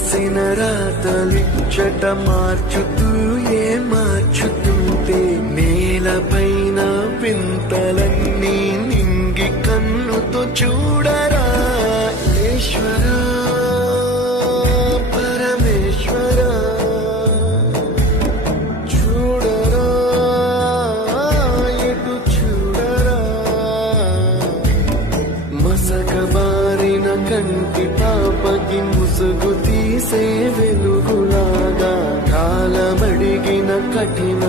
రాసిన రాతలిచ్చట మార్చుతూ మార్చుతుంటే నేలపైన వింతలన్నీ నింగి కన్నుతో చూడరా ఈశ్వరా పరమేశ్వరా చూడరా ఎటు చూడరా మసకబారిన కంటి పాపకి ముసుగు తీసే వెలుగులాగా కాలమడిగిన కఠిన